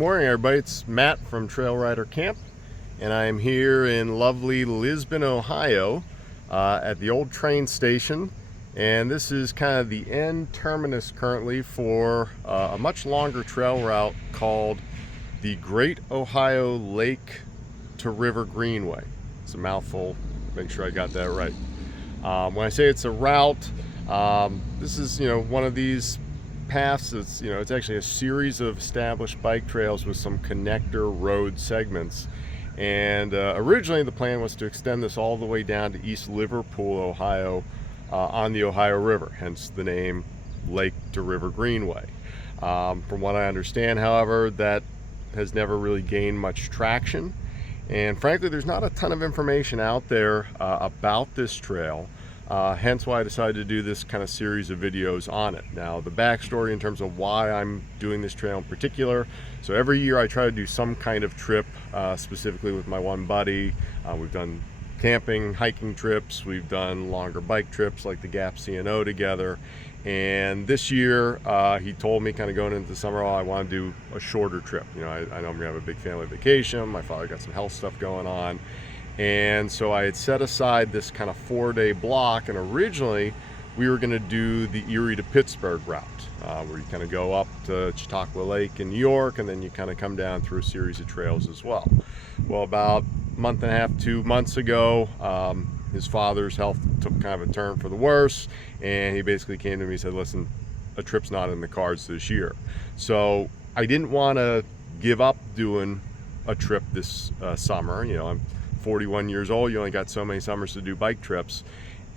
morning, everybody. It's Matt from Trail Rider Camp, and I am here in lovely Lisbon, Ohio, at the old train station. And this is kind of the end terminus currently for a much longer trail route called the Great Ohio Lake to River Greenway. It's a mouthful. Make sure I got that right. When I say it's a route, this is one of these paths. It's actually a series of established bike trails with some connector road segments. And originally the plan was to extend this all the way down to East Liverpool, Ohio, on the Ohio River, hence the name Lake to River Greenway. From what I understand, however, that has never really gained much traction. And frankly, there's not a ton of information out there about this trail. Hence why I decided to do this kind of series of videos on it. Now, the backstory in terms of why I'm doing this trail in particular. So every year I try to do some kind of trip, specifically with my one buddy. We've done camping, hiking trips. We've done longer bike trips like the Gap C&O together. And this year, he told me kind of going into the summer, I want to do a shorter trip. I know I'm going to have a big family vacation. My father got some health stuff going on. And so I had set aside this kind of 4-day block, and originally we were going to do the Erie to Pittsburgh route, where you kind of go up to Chautauqua Lake in New York, and then you kind of come down through a series of trails as well. Well, about a month and a half, 2 months ago, his father's health took kind of a turn for the worse, and he basically came to me and said, listen, a trip's not in the cards this year. So I didn't want to give up doing a trip this summer. I'm 41 years old. You only got so many summers to do bike trips.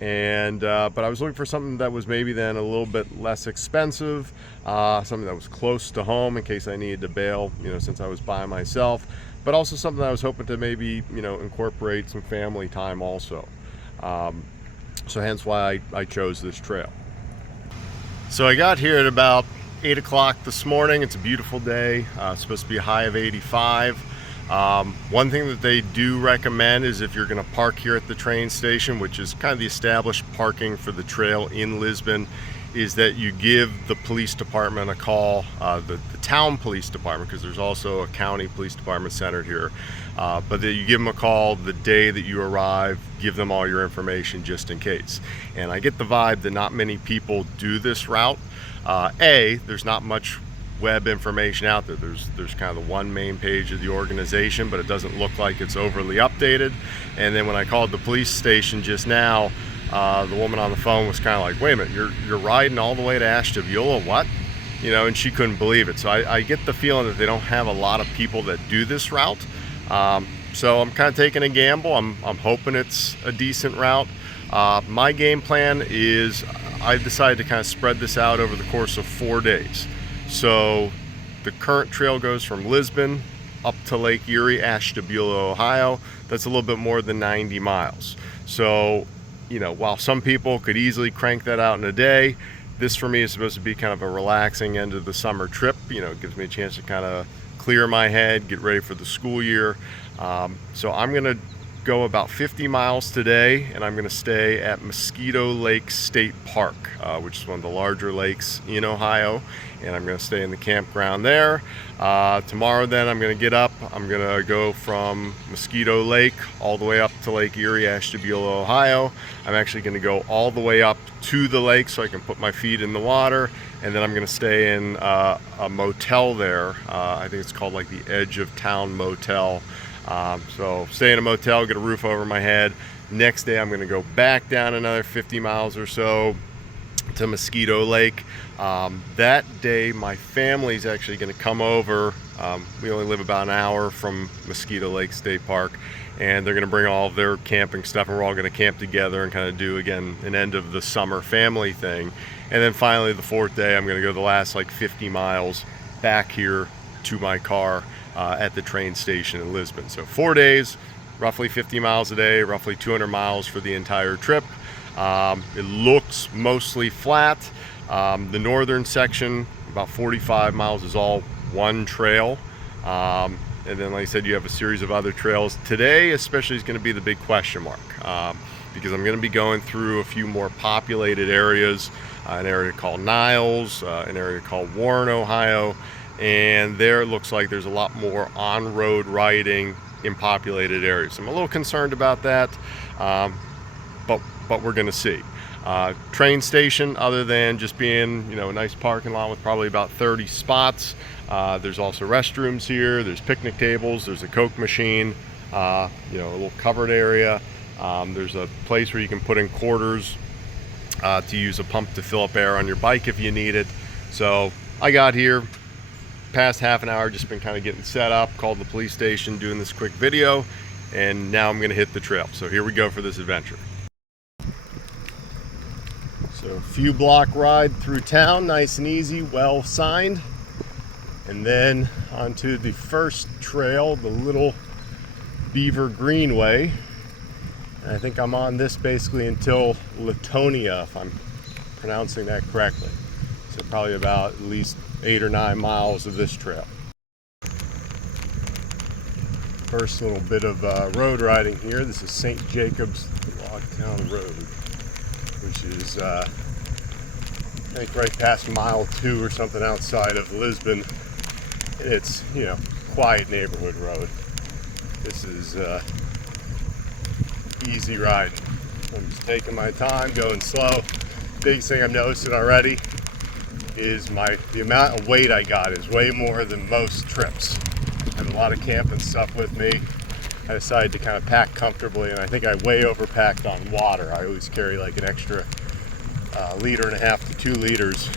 And but I was looking for something that was maybe then a little bit less expensive, something that was close to home in case I needed to bail, since I was by myself, but also something that I was hoping to maybe, incorporate some family time also. So hence why I chose this trail. So I got here at about 8 o'clock this morning. It's a beautiful day. It's supposed to be a high of 85. One thing that they do recommend is if you're going to park here at the train station, which is kind of the established parking for the trail in Lisbon, is that you give the police department a call, the town police department, because there's also a county police department centered here, but that you give them a call the day that you arrive, give them all your information just in case. And I get the vibe that not many people do this route. There's not much web information out there. There's kind of the one main page of the organization, but it doesn't look like it's overly updated. And then when I called the police station just now, the woman on the phone was kind of like, wait a minute, you're riding all the way to Ashtabula, what? And she couldn't believe it. So I get the feeling that they don't have a lot of people that do this route. So I'm kind of taking a gamble. I'm hoping it's a decent route. My game plan is I decided to kind of spread this out over the course of 4 days. So the current trail goes from Lisbon up to Lake Erie, Ashtabula, Ohio. That's a little bit more than 90 miles. So, while some people could easily crank that out in a day, this for me is supposed to be kind of a relaxing end of the summer trip. It gives me a chance to kind of clear my head, get ready for the school year. So I'm going to go about 50 miles today, and I'm going to stay at Mosquito Lake State Park, which is one of the larger lakes in Ohio, and I'm going to stay in the campground there. Tomorrow then I'm going to get up. I'm going to go from Mosquito Lake all the way up to Lake Erie, Ashtabula, Ohio. I'm actually going to go all the way up to the lake so I can put my feet in the water, and then I'm going to stay in a motel there. I think it's called like the Edge of Town Motel. So stay in a motel, get a roof over my head. Next day I'm going to go back down another 50 miles or so to Mosquito Lake. That day my family's actually going to come over. We only live about an hour from Mosquito Lake State Park, and they're going to bring all of their camping stuff, and we're all going to camp together and kind of do again an end of the summer family thing. And then finally the 4th day I'm going to go the last like 50 miles back here to my car at the train station in Lisbon. So 4 days, roughly 50 miles a day, roughly 200 miles for the entire trip. It looks mostly flat. The northern section, about 45 miles, is all one trail. And then, like I said, you have a series of other trails. Today, especially, is going to be the big question mark, because I'm going to be going through a few more populated areas, an area called Niles, an area called Warren, Ohio, and there it looks like there's a lot more on-road riding in populated areas. I'm a little concerned about that, but we're gonna see. Train station, other than just being, you know, a nice parking lot with probably about 30 spots, there's also restrooms here, there's picnic tables, there's a Coke machine, you know, a little covered area. There's a place where you can put in quarters to use a pump to fill up air on your bike if you need it. So I got here past half an hour, just been kind of getting set up, called the police station, doing this quick video, and now I'm gonna hit the trail. So here we go for this adventure. So a few block ride through town, nice and easy, well signed. And then onto the first trail, the little River Greenway. And I think I'm on this basically until Latonia, if I'm pronouncing that correctly. So probably about at least 8 or 9 miles of this trail. First little bit of road riding here. This is St. Jacob's Logtown Road, which is I think right past mile 2 or something outside of Lisbon. It's, you know, quiet neighborhood road. This is easy riding. I'm just taking my time, going slow. Biggest thing I've noticed already is the amount of weight I got is way more than most trips. I have a lot of camping stuff with me. I decided to kind of pack comfortably, and I think I way overpacked on water. I always carry like an extra 1.5 liters to 2 liters.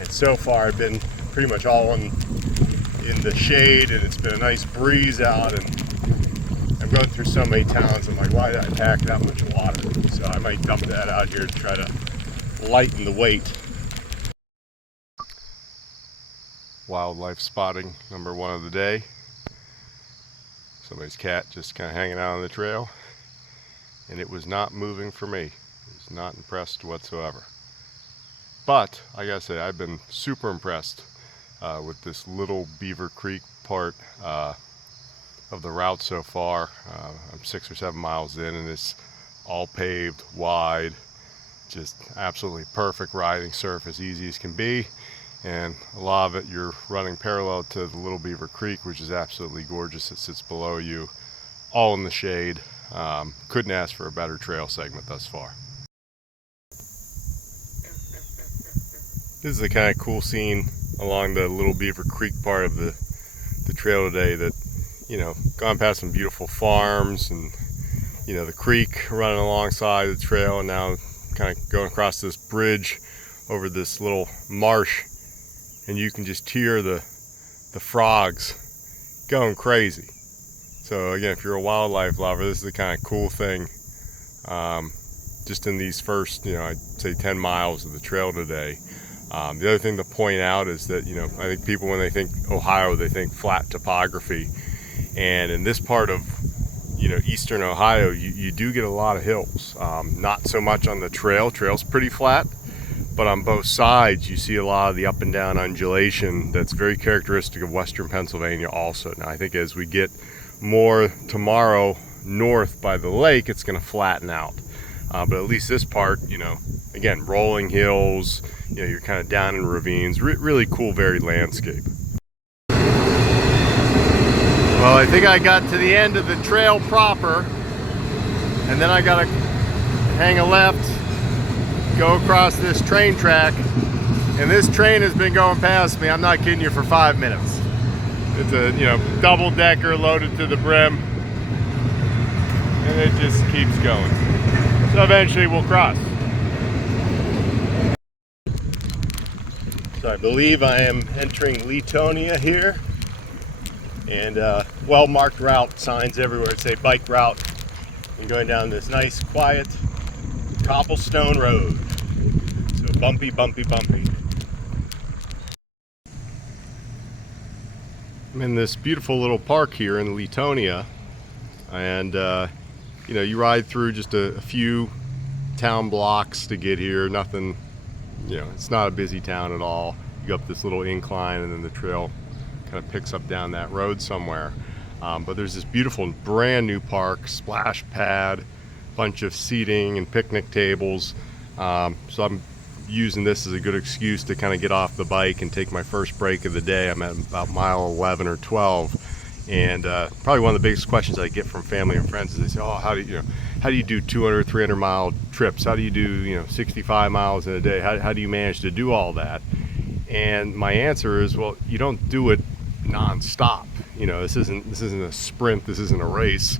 And so far I've been pretty much all in the shade, and it's been a nice breeze out, and I'm going through so many towns. I'm like, why did I pack that much water? So I might dump that out here to try to lighten the weight. Wildlife spotting number 1 of the day. Somebody's cat just kind of hanging out on the trail, and it was not moving for me. I was not impressed whatsoever. But I gotta say, I've been super impressed with this little Beaver Creek part of the route so far. I'm 6 or 7 miles in, and it's all paved, wide, just absolutely perfect riding surface, easy as can be. And a lot of it you're running parallel to the Little Beaver Creek, which is absolutely gorgeous. It sits below you, all in the shade. Couldn't ask for a better trail segment thus far. This is a kind of cool scene along the Little Beaver Creek part of the trail today, that, you know, gone past some beautiful farms and, you know, the creek running alongside the trail, and now kind of going across this bridge over this little marsh, and you can just hear the frogs going crazy. So again, if you're a wildlife lover, this is the kind of cool thing. Just in these first, you know, I'd say 10 miles of the trail today. The other thing to point out is that, you know, I think people, when they think Ohio, they think flat topography. And in this part of, you know, eastern Ohio, you do get a lot of hills. Not so much on the trail. Trail's pretty flat. But on both sides, you see a lot of the up and down undulation that's very characteristic of western Pennsylvania also. Now, I think as we get more tomorrow north by the lake, it's going to flatten out. But at least this part, you know, again, rolling hills, you know, you're kind of down in ravines. Really cool, varied landscape. Well, I think I got to the end of the trail proper, and then I got to hang a left, go across this train track, and this train has been going past me, I'm not kidding you, for 5 minutes. It's a, you know, double-decker loaded to the brim, and it just keeps going. So eventually we'll cross. So I believe I am entering Latonia here, and well-marked route signs everywhere that say bike route, and going down this nice, quiet cobblestone road. So bumpy, bumpy, bumpy. I'm in this beautiful little park here in Latonia, and you know, you ride through just a few town blocks to get here. Nothing, you know, it's not a busy town at all. You go up this little incline, and then the trail kind of picks up down that road somewhere. But there's this beautiful brand new park, splash pad, bunch of seating and picnic tables. So I'm using this as a good excuse to kind of get off the bike and take my first break of the day. I'm at about mile 11 or 12, and probably one of the biggest questions I get from family and friends is they say, oh, how do you do 200, 300 mile trips? How do you do 65 miles in a day? How do you manage to do all that? And my answer is, well, you don't do it non-stop. This isn't a sprint, this isn't a race.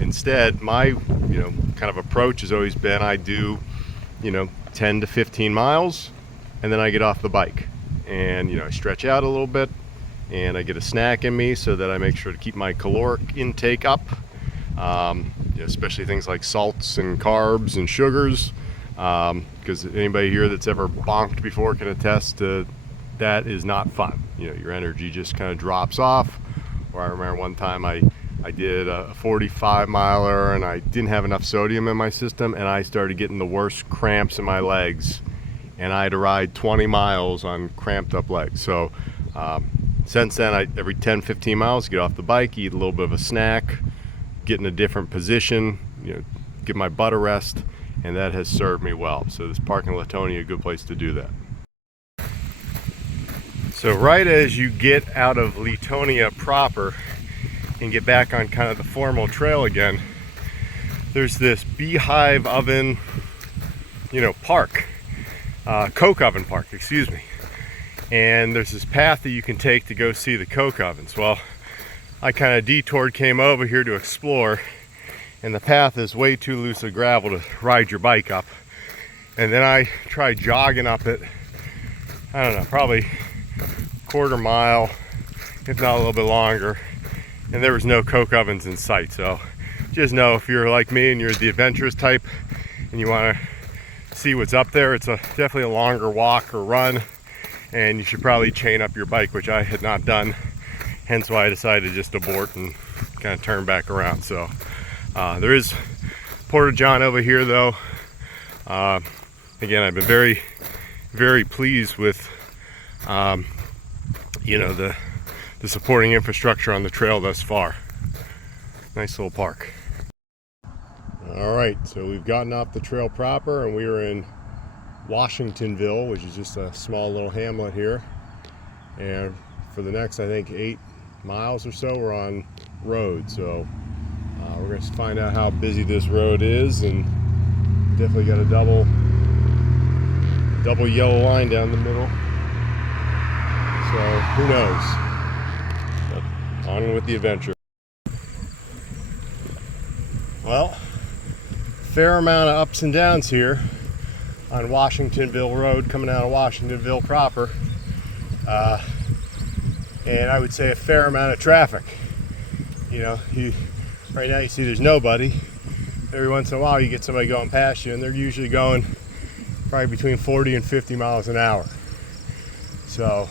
Instead, my kind of approach has always been, I do 10 to 15 miles, and then I get off the bike, and I stretch out a little bit, and I get a snack in me so that I make sure to keep my caloric intake up, especially things like salts and carbs and sugars, because anybody here that's ever bonked before can attest to that is not fun. Your energy just kind of drops off. Or I remember one time I did a 45 miler and I didn't have enough sodium in my system, and I started getting the worst cramps in my legs, and I had to ride 20 miles on cramped up legs. So since then, every 10-15 miles, get off the bike, eat a little bit of a snack, get in a different position, give my butt a rest, and that has served me well. So this park in Latonia, a good place to do that. So right as you get out of Latonia proper and get back on kind of the formal trail again, there's this beehive oven, park, coke oven park, excuse me. And there's this path that you can take to go see the coke ovens. Well, I kind of detoured, came over here to explore, and the path is way too loose of gravel to ride your bike up. And then I tried jogging up it, I don't know, probably quarter mile, if not a little bit longer, and there was no coke ovens in sight. So just know, if you're like me and you're the adventurous type and you want to see what's up there, it's definitely a longer walk or run, and you should probably chain up your bike, which I had not done, hence why I decided to just abort and kind of turn back around. So there is Porta John over here though. Again, I've been very, very pleased with the supporting infrastructure on the trail thus far. Nice little park. All right, so we've gotten off the trail proper, and we are in Washingtonville, which is just a small little hamlet here. And for the next, I think, 8 miles or so, we're on road. So we're going to find out how busy this road is, and definitely got a double yellow line down the middle. So who knows? But on with the adventure. Well, fair amount of ups and downs here on Washingtonville Road, coming out of Washingtonville proper. And I would say a fair amount of traffic. Right now you see there's nobody. Every once in a while you get somebody going past you, and they're usually going probably between 40 and 50 miles an hour. So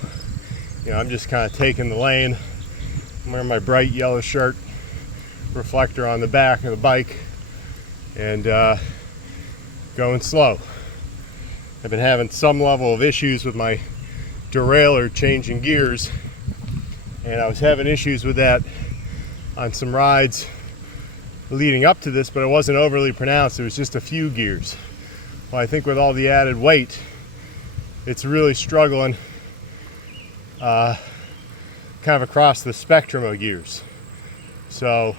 I'm just kind of taking the lane. I'm wearing my bright yellow shirt, reflector on the back of the bike, and going slow. I've been having some level of issues with my derailleur changing gears, and I was having issues with that on some rides leading up to this, but it wasn't overly pronounced. It was just a few gears. Well, I think with all the added weight, it's really struggling kind of across the spectrum of gears. So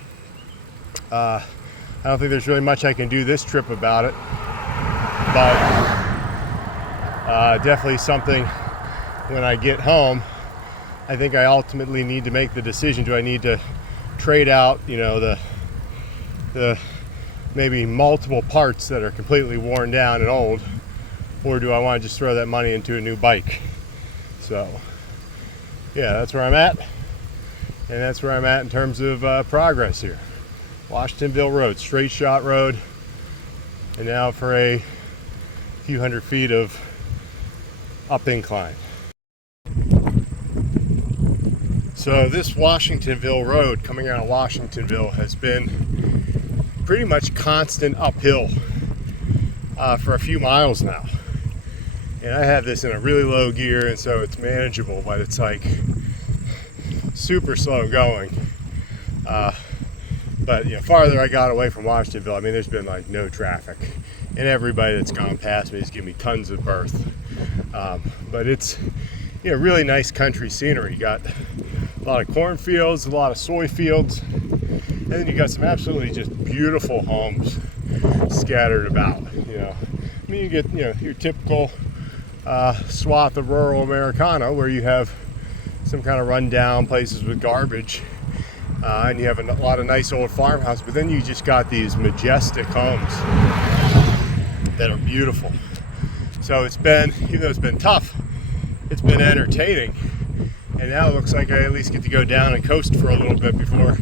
I don't think there's really much I can do this trip about it, but definitely something when I get home. I think I ultimately need to make the decision: do I need to trade out the maybe multiple parts that are completely worn down and old, or do I want to just throw that money into a new bike? So yeah, that's where I'm at, and that's where I'm at in terms of progress here. Washingtonville Road, straight shot road, and now for a few hundred feet of up incline. So this Washingtonville Road coming out of Washingtonville has been pretty much constant uphill for a few miles now. And I have this in a really low gear, and so it's manageable, but it's like super slow going. But But farther I got away from Washingtonville, I mean, there's been like no traffic, and everybody that's gone past me has given me tons of berth. But it's really nice country scenery. You got a lot of cornfields, a lot of soy fields, and then you got some absolutely just beautiful homes scattered about. I mean, you get your typical swath of rural Americana where you have some kind of rundown places with garbage, and you have a lot of nice old farmhouses, but then you just got these majestic homes that are beautiful. So it's been, even though it's been tough, it's been entertaining, and now it looks like I at least get to go down and coast for a little bit before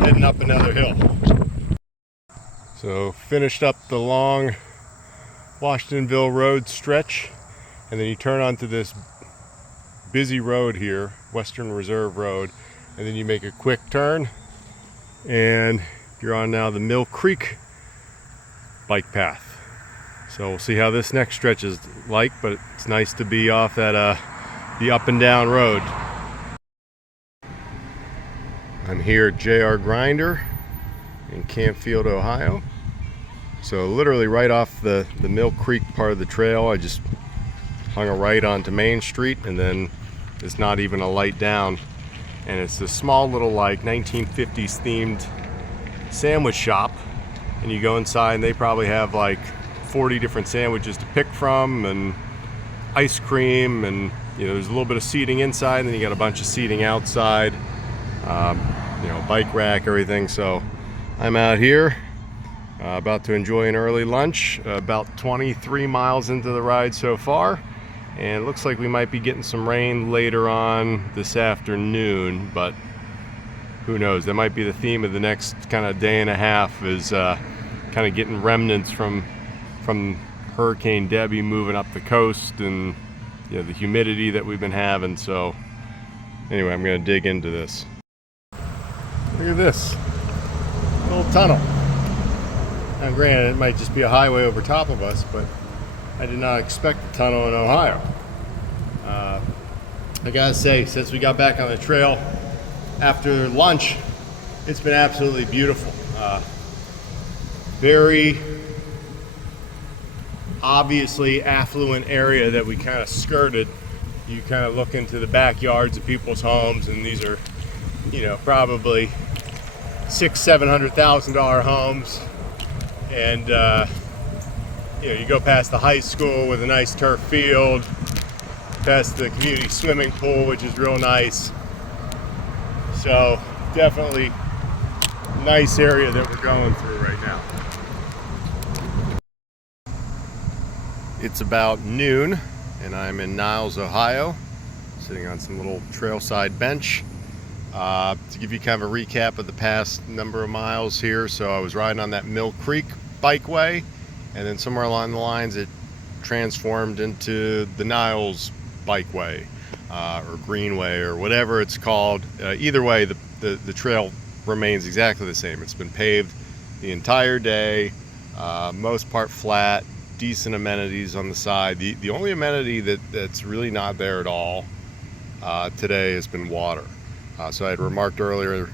heading up another hill. So finished up the long Washingtonville Road stretch, and then you turn onto this busy road here, Western Reserve Road, and then you make a quick turn and you're on now the Mill Creek bike path. So we'll see how this next stretch is like, but it's nice to be off that the up and down road. I'm here at JR Grinder in Campfield, Ohio. So literally right off the Mill Creek part of the trail, I just hung a right onto Main Street, and then it's not even a light down, and it's this small little like 1950s themed sandwich shop, and you go inside and they probably have like 40 different sandwiches to pick from, and ice cream, and there's a little bit of seating inside, and then you got a bunch of seating outside, bike rack, everything. So I'm out here about to enjoy an early lunch, about 23 miles into the ride so far, and it looks like we might be getting some rain later on this afternoon, but who knows. That might be the theme of the next kind of day and a half, is kind of getting remnants from Hurricane Debbie moving up the coast, and the humidity that we've been having. So anyway, I'm going to dig into this. Look at this little tunnel. Now granted, it might just be a highway over top of us, but I did not expect a tunnel in Ohio. I gotta say, since we got back on the trail after lunch, it's been absolutely beautiful. Very obviously affluent area that we kind of skirted. You kind of look into the backyards of people's homes, and these are, probably $600,000-$700,000 homes. And you go past the high school with a nice turf field, past the community swimming pool, which is real nice. So definitely nice area that we're going through right now. It's about noon, and I'm in Niles, Ohio, sitting on some little trailside bench. To give you kind of a recap of the past number of miles here, so I was riding on that Mill Creek bikeway, and then somewhere along the lines it transformed into the Niles bikeway, or Greenway, or whatever it's called. Either way, the trail remains exactly the same. It's been paved the entire day, most part flat, decent amenities on the side. The only amenity that's really not there at all today has been water. So I had remarked earlier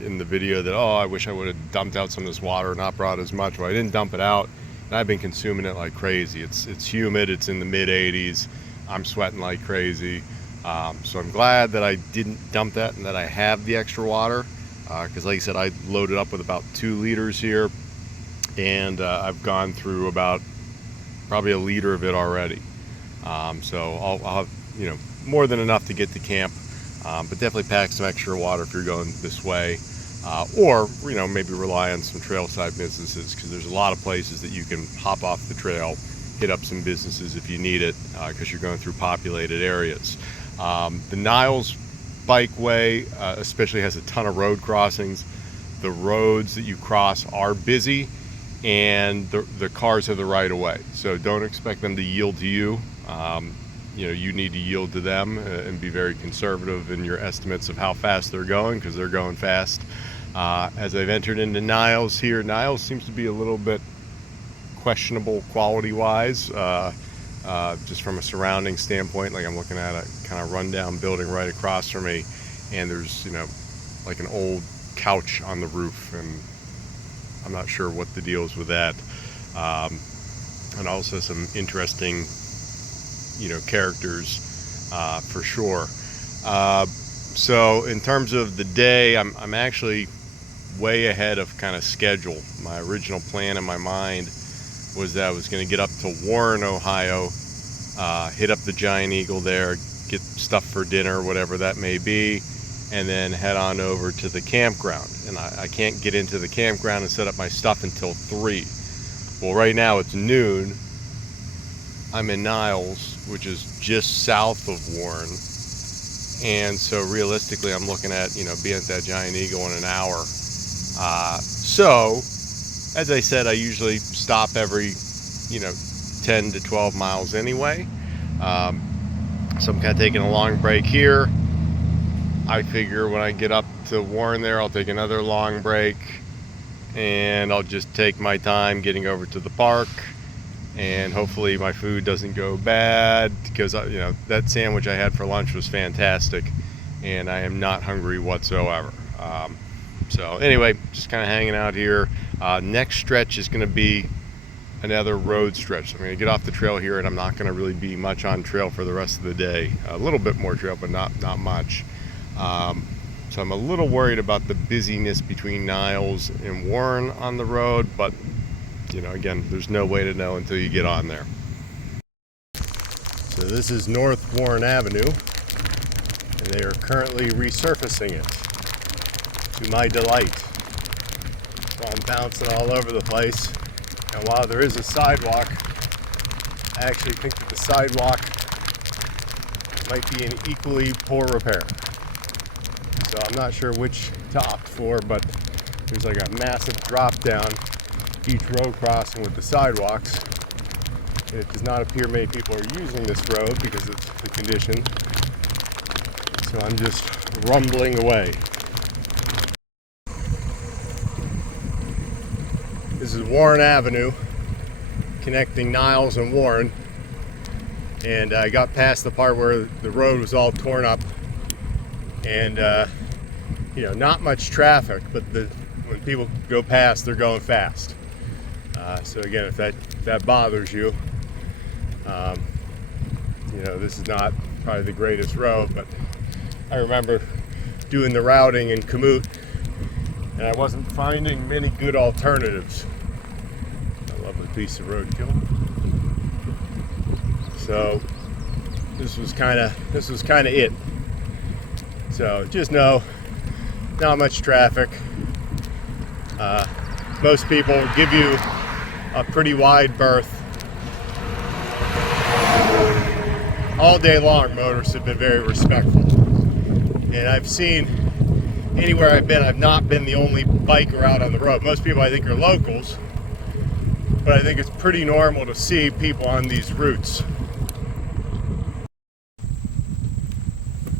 in the video that, I wish I would have dumped out some of this water, not brought as much. Well, I didn't dump it out, and I've been consuming it like crazy. It's humid, it's in the mid 80s, I'm sweating like crazy. So I'm glad that I didn't dump that and that I have the extra water, because like I said, I loaded up with about 2 liters here, and I've gone through about probably a liter of it already. So I'll have more than enough to get to camp. But definitely pack some extra water if you're going this way, or maybe rely on some trailside businesses, because there's a lot of places that you can hop off the trail, hit up some businesses if you need it, because you're going through populated areas. The Niles bikeway especially has a ton of road crossings. The roads that you cross are busy, and the cars have the right of way, so don't expect them to yield to you. You need to yield to them, and be very conservative in your estimates of how fast they're going, because they're going fast. As I've entered into Niles here, Niles seems to be a little bit questionable quality-wise, just from a surrounding standpoint. Like, I'm looking at a kind of rundown building right across from me, and there's like an old couch on the roof, and I'm not sure what the deal is with that. And also some interesting, characters for sure. So in terms of the day, I'm actually way ahead of kind of schedule. My original plan in my mind was that I was going to get up to Warren, Ohio, hit up the Giant Eagle there, get stuff for dinner, whatever that may be, and then head on over to the campground. And I can't get into the campground and set up my stuff until 3. Well, right now it's noon. I'm in Niles, which is just south of Warren. And so realistically, I'm looking at, being at that Giant Eagle in an hour. So, as I said, I usually stop every, 10 to 12 miles anyway. So I'm kind of taking a long break here. I figure when I get up to Warren there, I'll take another long break, and I'll just take my time getting over to the park, and hopefully my food doesn't go bad, because that sandwich I had for lunch was fantastic, and I am not hungry whatsoever. So anyway, just kind of hanging out here. Next stretch is going to be another road stretch. So I'm going to get off the trail here, and I'm not going to really be much on trail for the rest of the day. A little bit more trail, but not much. So I'm a little worried about the busyness between Niles and Warren on the road, but again, there's no way to know until you get on there. So this is North Warren Avenue, and they are currently resurfacing it, to my delight. So I'm bouncing all over the place, and while there is a sidewalk, I actually think that the sidewalk might be in equally poor repair. So I'm not sure which to opt for, but there's like a massive drop down each road crossing with the sidewalks. And it does not appear many people are using this road because of the condition. So I'm just rumbling away. This is Warren Avenue, connecting Niles and Warren. And I got past the part where the road was all torn up. And, not much traffic, but when people go past, they're going fast. So again, if that bothers you, this is not probably the greatest road, but I remember doing the routing in Komoot, and I wasn't finding many good alternatives. A lovely piece of roadkill. So this was kind of it. So just know, not much traffic. Most people give you a pretty wide berth. All day long, motorists have been very respectful. And I've seen, anywhere I've been, I've not been the only biker out on the road. Most people I think are locals, but I think it's pretty normal to see people on these routes.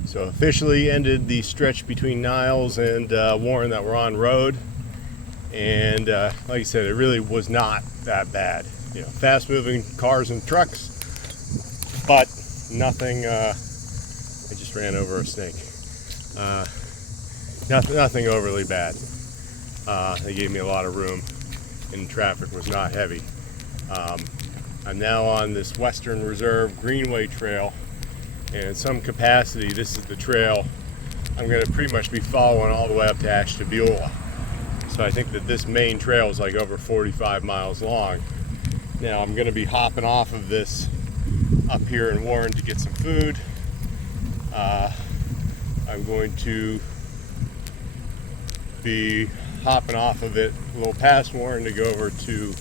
So officially ended the stretch between Niles and Warren that we're on road. And like I said, it really was not that bad. Fast moving cars and trucks, but nothing, I just ran over a snake. Nothing overly bad. They gave me a lot of room, and traffic was not heavy. I'm now on this Western Reserve Greenway trail, and in some capacity, this is the trail I'm going to pretty much be following all the way up to Ashtabula. So I think that this main trail is like over 45 miles long. Now I'm going to be hopping off of this up here in Warren to get some food. I'm going to be hopping off of it a little past Warren to go over to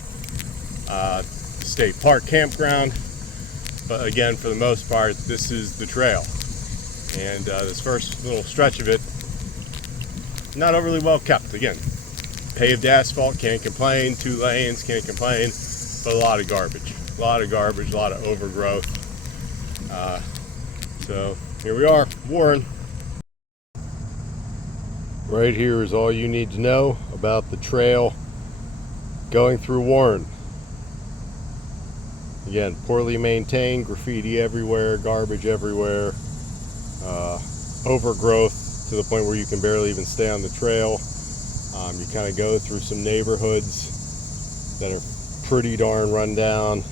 the state park campground. But again, for the most part, this is the trail. And this first little stretch of it, not overly well kept. Again, paved asphalt, can't complain. 2 lanes, can't complain. But a lot of garbage. A lot of overgrowth. So here we are, Warren. Right here is all you need to know about the trail going through Warren. Again, poorly maintained, graffiti everywhere, garbage everywhere, overgrowth to the point where you can barely even stay on the trail. You kind of go through some neighborhoods that are pretty darn run down.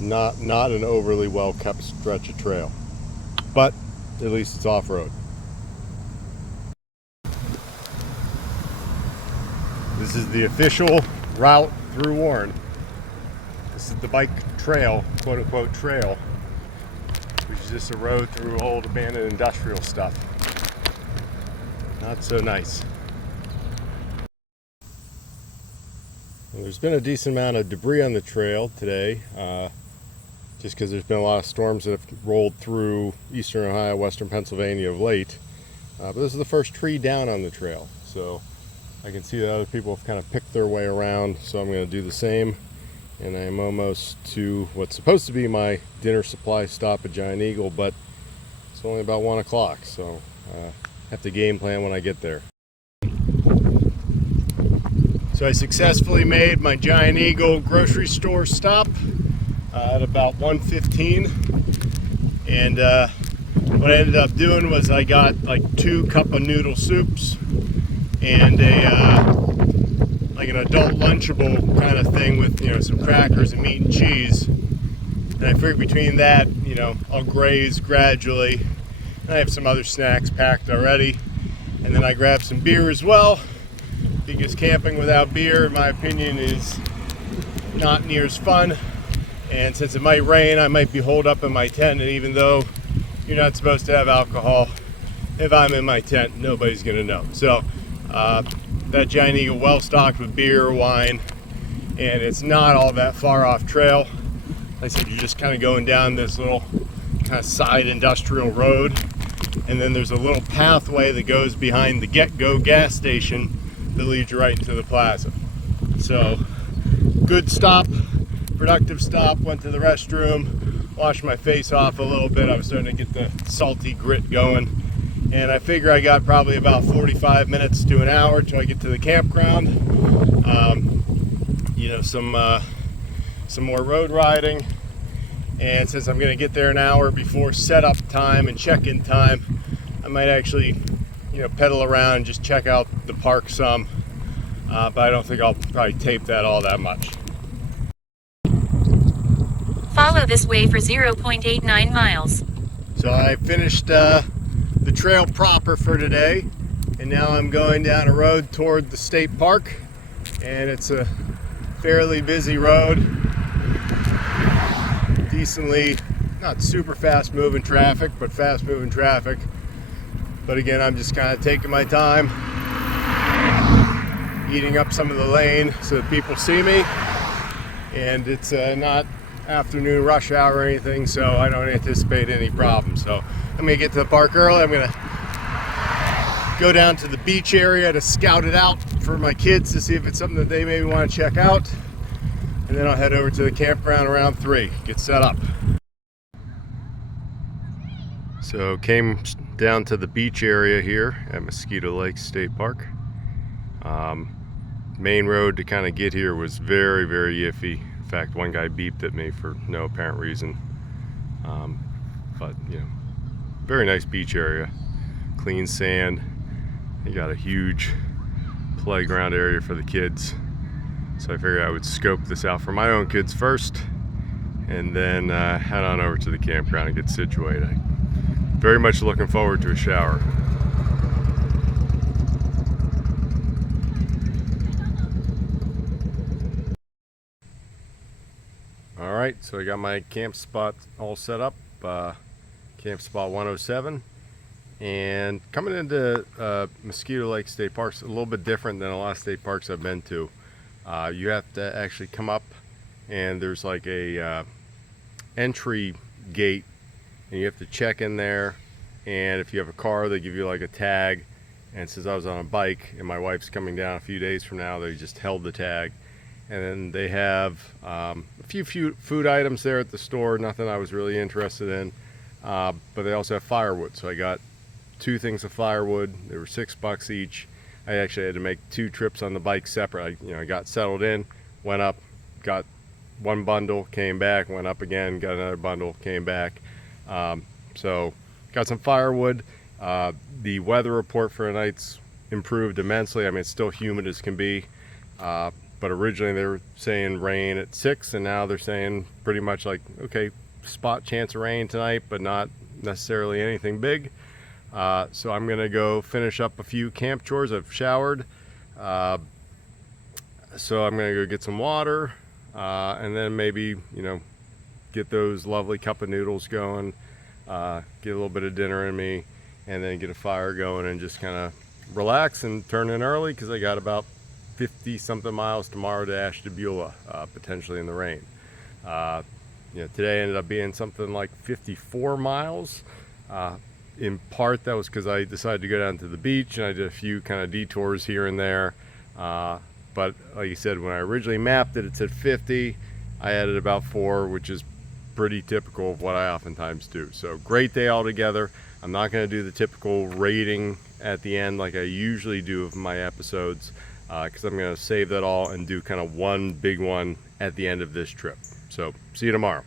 Not an overly well kept stretch of trail, but at least it's off-road. This is the official route through Warren. This is the bike trail, quote unquote trail, which is just a road through old abandoned industrial stuff. Not so nice. Well, there's been a decent amount of debris on the trail today, just because there's been a lot of storms that have rolled through eastern Ohio, western Pennsylvania of late. But this is the first tree down on the trail, so I can see that other people have kind of picked their way around, so I'm going to do the same. And I am almost to what's supposed to be my dinner supply stop at Giant Eagle, but it's only about 1 o'clock, so I have to game plan when I get there. So I successfully made my Giant Eagle grocery store stop at about 1:15, and what I ended up doing was I got like 2 cup of noodle soups and like an adult lunchable kind of thing with, you know, some crackers and meat and cheese. And I figured between that, you know, I'll graze gradually. And I have some other snacks packed already, and then I grabbed some beer as well, because camping without beer, in my opinion, is not near as fun. And since it might rain, I might be holed up in my tent, and even though you're not supposed to have alcohol, if I'm in my tent, nobody's gonna know. So that Giant Eagle well stocked with beer, wine, and it's not all that far off trail. Like I said, you're just kind of going down this little kind of side industrial road, and then there's a little pathway that goes behind the Get-Go gas station that leads you right into the plaza. So good stop, productive stop. Went to the restroom, washed my face off a little bit. I was starting to get the salty grit going, and I figure I got probably about 45 minutes to an hour till I get to the campground. You know, some more road riding, and since I'm going to get there an hour before setup time and check-in time, I might actually, you know, pedal around and just check out the park some, but I don't think I'll probably tape that all that much. Follow this way for 0.89 miles. So I finished the trail proper for today, and now I'm going down a road toward the state park, and it's a fairly busy road, decently, not super fast moving traffic, but fast moving traffic. But again, I'm just kind of taking my time, eating up some of the lane so that people see me, and it's not afternoon rush hour or anything, so I don't anticipate any problems. So I'm gonna get to the park early. I'm gonna go down to the beach area to scout it out for my kids to see if it's something that they maybe want to check out, and then I'll head over to the campground around 3, get set up. So came down to the beach area here at Mosquito Lake State Park. Main road to kind of get here was very, very iffy. In fact, one guy beeped at me for no apparent reason. But, you know, very nice beach area. Clean sand. You got a huge playground area for the kids. So I figured I would scope this out for my own kids first, and then head on over to the campground and get situated. I'm very much looking forward to a shower. Alright, so I got my camp spot all set up, camp spot 107, and coming into Mosquito Lake State Park's a little bit different than a lot of state parks I've been to. You have to actually come up, and there's like a entry gate, and you have to check in there, and if you have a car they give you like a tag, and since I was on a bike and my wife's coming down a few days from now, they just held the tag. And then they have a few food items there at the store, nothing I was really interested in, but they also have firewood. So I got 2 things of firewood. They were $6 each. I actually had to make 2 trips on the bike separate. I got settled in, went up, got 1 bundle, came back, went up again, got another bundle, came back. So got some firewood. The weather report for tonight's improved immensely. I mean, it's still humid as can be, but originally they were saying rain at 6, and now they're saying pretty much like, okay, spot chance of rain tonight, but not necessarily anything big. So I'm gonna go finish up a few camp chores. I've showered, so I'm gonna go get some water, and then maybe, you know, get those lovely cup of noodles going, get a little bit of dinner in me, and then get a fire going and just kind of relax and turn in early, because I got about 50 something miles tomorrow to Ashtabula, potentially in the rain. You know, today ended up being something like 54 miles. In part that was because I decided to go down to the beach, and I did a few kind of detours here and there. But like you said, when I originally mapped it, it said 50. I added about 4, which is pretty typical of what I oftentimes do. So great day altogether. I'm not going to do the typical rating at the end like I usually do of my episodes, because I'm going to save that all and do kind of one big one at the end of this trip. So see you tomorrow.